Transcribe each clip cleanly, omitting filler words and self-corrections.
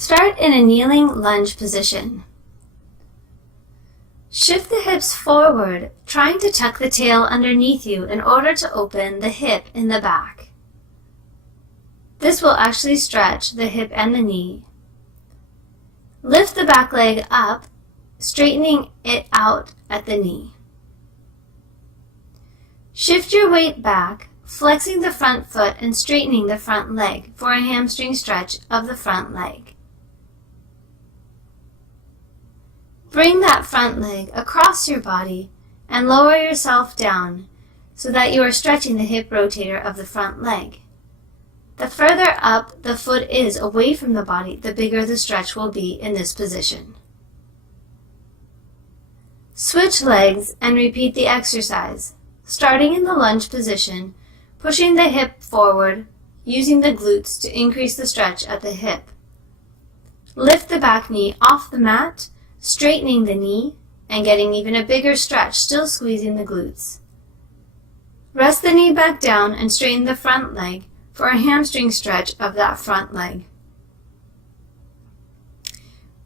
Start in a kneeling lunge position. Shift the hips forward, trying to tuck the tail underneath you in order to open the hip in the back. This will actually stretch the hip and the knee. Lift the back leg up, straightening it out at the knee. Shift your weight back, flexing the front foot and straightening the front leg for a hamstring stretch of the front leg. Bring that front leg across your body and lower yourself down so that you are stretching the hip rotator of the front leg. The further up the foot is away from the body, the bigger the stretch will be in this position. Switch legs and repeat the exercise, starting in the lunge position, pushing the hip forward, using the glutes to increase the stretch at the hip. Lift the back knee off the mat, straightening the knee and getting even a bigger stretch, still squeezing the glutes. Rest the knee back down and straighten the front leg for a hamstring stretch of that front leg.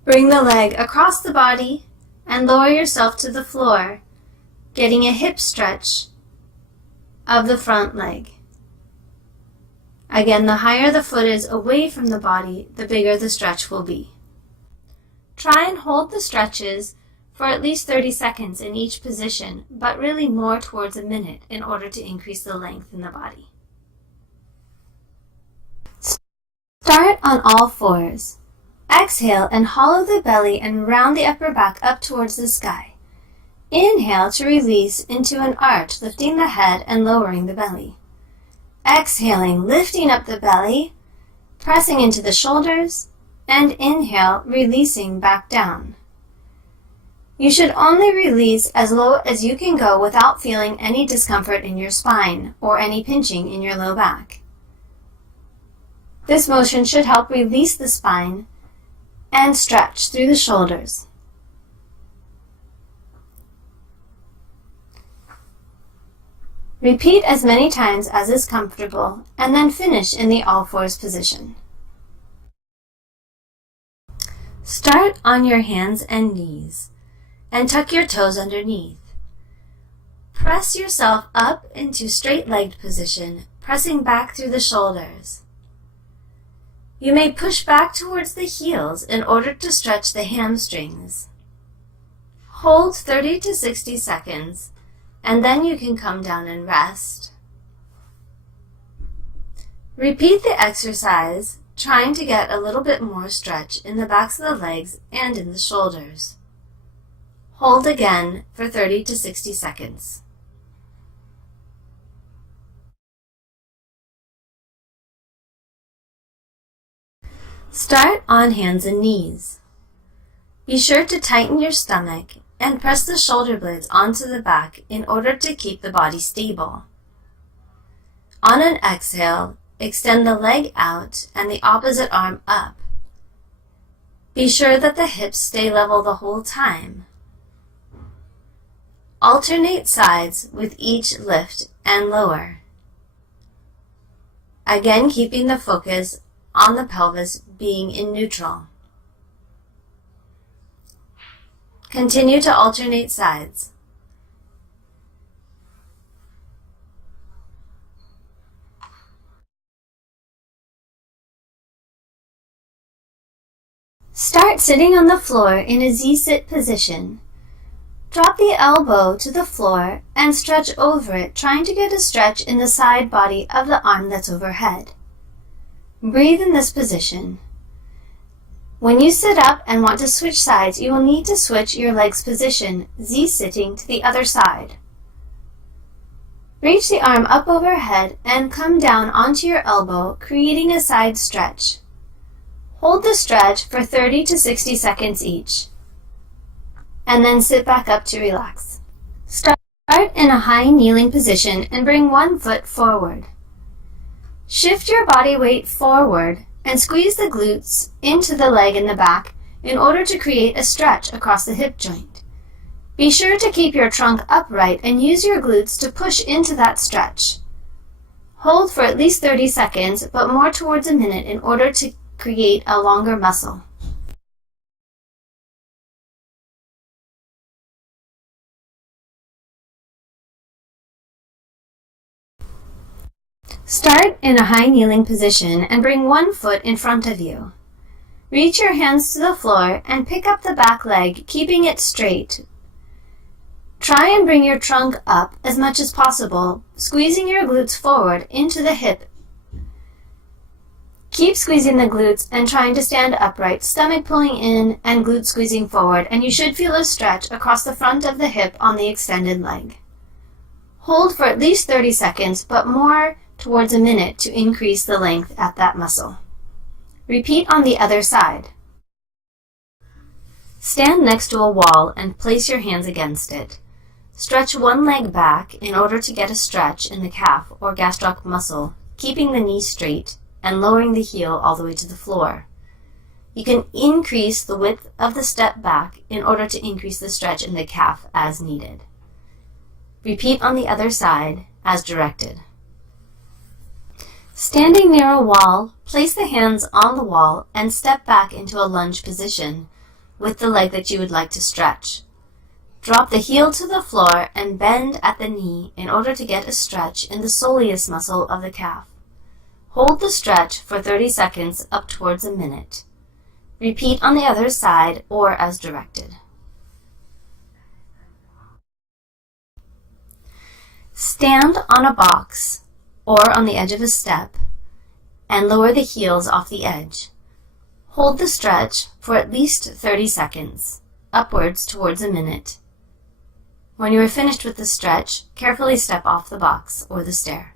Bring the leg across the body and lower yourself to the floor, getting a hip stretch of the front leg. Again, the higher the foot is away from the body, the bigger the stretch will be. Try and hold the stretches for at least 30 seconds in each position, but really more towards a minute in order to increase the length in the body. Start on all fours. Exhale and hollow the belly and round the upper back up towards the sky. Inhale to release into an arch, lifting the head and lowering the belly. Exhaling, lifting up the belly, pressing into the shoulders, and inhale, releasing back down. You should only release as low as you can go without feeling any discomfort in your spine or any pinching in your low back. This motion should help release the spine and stretch through the shoulders. Repeat as many times as is comfortable, and then finish in the all fours position. Start on your hands and knees, and tuck your toes underneath. Press yourself up into straight-legged position, pressing back through the shoulders. You may push back towards the heels in order to stretch the hamstrings. Hold 30 to 60 seconds, and then you can come down and rest. Repeat the exercise, trying to get a little bit more stretch in the backs of the legs and in the shoulders. Hold again for 30 to 60 seconds. Start on hands and knees. Be sure to tighten your stomach and press the shoulder blades onto the back in order to keep the body stable. On an exhale, extend the leg out and the opposite arm up. Be sure that the hips stay level the whole time. Alternate sides with each lift and lower. Again, keeping the focus on the pelvis being in neutral. Continue to alternate sides. Start sitting on the floor in a Z-sit position. Drop the elbow to the floor and stretch over it, trying to get a stretch in the side body of the arm that's overhead. Breathe in this position. When you sit up and want to switch sides, you will need to switch your leg's position, Z-sitting, to the other side. Reach the arm up overhead and come down onto your elbow, creating a side stretch. Hold the stretch for 30 to 60 seconds each, and then sit back up to relax. Start in a high kneeling position and bring one foot forward. Shift your body weight forward and squeeze the glutes into the leg in the back in order to create a stretch across the hip joint. Be sure to keep your trunk upright and use your glutes to push into that stretch. Hold for at least 30 seconds, but more towards a minute in order to create a longer muscle. Start in a high kneeling position and bring one foot in front of you. Reach your hands to the floor and pick up the back leg, keeping it straight. Try and bring your trunk up as much as possible, squeezing your glutes forward into the hip. Keep squeezing the glutes and trying to stand upright, stomach pulling in and glutes squeezing forward, and you should feel a stretch across the front of the hip on the extended leg. Hold for at least 30 seconds, but more towards a minute to increase the length at that muscle. Repeat on the other side. Stand next to a wall and place your hands against it. Stretch one leg back in order to get a stretch in the calf or gastroc muscle, keeping the knee straight and lowering the heel all the way to the floor. You can increase the width of the step back in order to increase the stretch in the calf as needed. Repeat on the other side as directed. Standing near a wall, place the hands on the wall and step back into a lunge position with the leg that you would like to stretch. Drop the heel to the floor and bend at the knee in order to get a stretch in the soleus muscle of the calf. Hold the stretch for 30 seconds up towards a minute. Repeat on the other side or as directed. Stand on a box or on the edge of a step and lower the heels off the edge. Hold the stretch for at least 30 seconds, upwards towards a minute. When you are finished with the stretch, carefully step off the box or the stair.